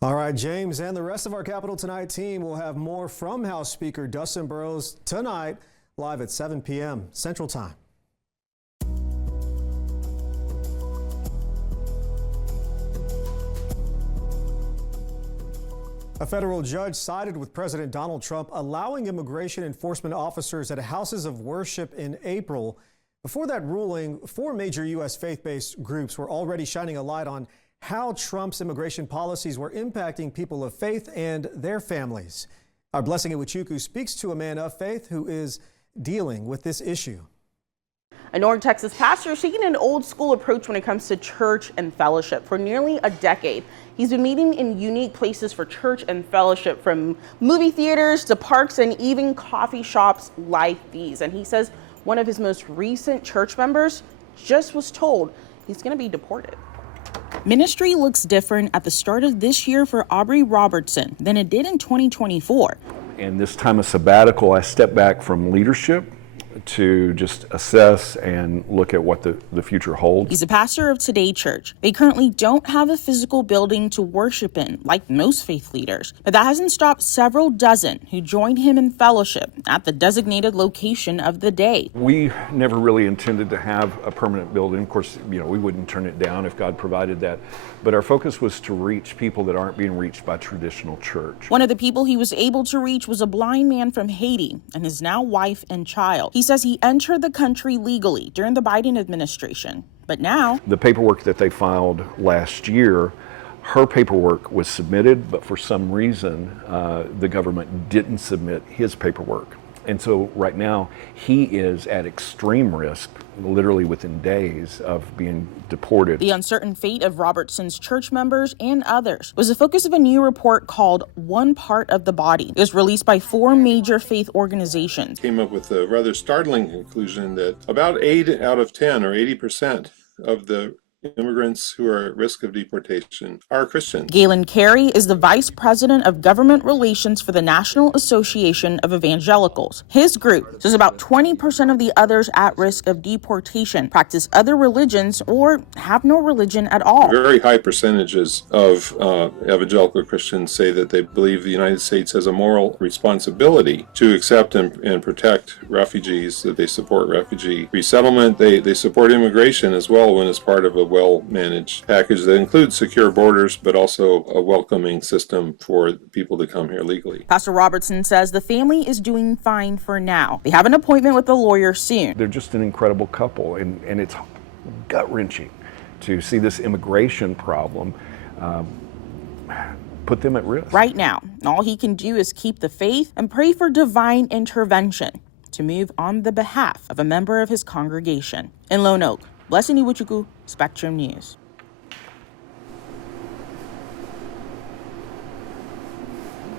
All right, James, and the rest of our Capital Tonight team will have more from House Speaker Dustin Burrows tonight, live at 7 p.m. Central Time. A federal judge sided with President Donald Trump, allowing immigration enforcement officers at houses of worship in April. Before that ruling, 4 major U.S. faith-based groups were already shining a light on how Trump's immigration policies were impacting people of faith and their families. Our Blessing Iwuchukwu speaks to a man of faith who is dealing with this issue. A North Texas pastor is taking an old school approach when it comes to church and fellowship. For nearly a decade, he's been meeting in unique places for church and fellowship, from movie theaters to parks and even coffee shops like these. And he says one of his most recent church members just was told he's going to be deported. Ministry looks different at the start of this year for Aubrey Robertson than it did in 2024. In this time of sabbatical, I stepped back from leadership to just assess and look at what the future holds. He's a pastor of Today Church. They currently don't have a physical building to worship in, like most faith leaders. But that hasn't stopped several dozen who joined him in fellowship at the designated location of the day. We never really intended to have a permanent building. Of course, we wouldn't turn it down if God provided that. But our focus was to reach people that aren't being reached by traditional church. One of the people he was able to reach was a blind man from Haiti and his now wife and child. He says he entered the country legally during the Biden administration, but now the paperwork that they filed last year, her paperwork was submitted, but for some reason the government didn't submit his paperwork. And so right now he is at extreme risk, literally within days of being deported. The uncertain fate of Robertson's church members and others was the focus of a new report called One Part of the Body. It was released by 4 major faith organizations. Came up with a rather startling conclusion that about 8 out of 10 or 80% of the immigrants who are at risk of deportation are Christians. Galen Carey is the vice president of government relations for the National Association of Evangelicals. His group says about 20% of the others at risk of deportation practice other religions or have no religion at all. Very high percentages of evangelical Christians say that they believe the United States has a moral responsibility to accept and protect refugees, that they support refugee resettlement. They support immigration as well when it's part of a well-managed package that includes secure borders, but also a welcoming system for people to come here legally. Pastor Robertson says the family is doing fine for now. They have an appointment with the lawyer soon. They're just an incredible couple, and it's gut-wrenching to see this immigration problem put them at risk. Right now, all he can do is keep the faith and pray for divine intervention to move on the behalf of a member of his congregation. In Lone Oak, Blessing Iwuchukwu, Spectrum News.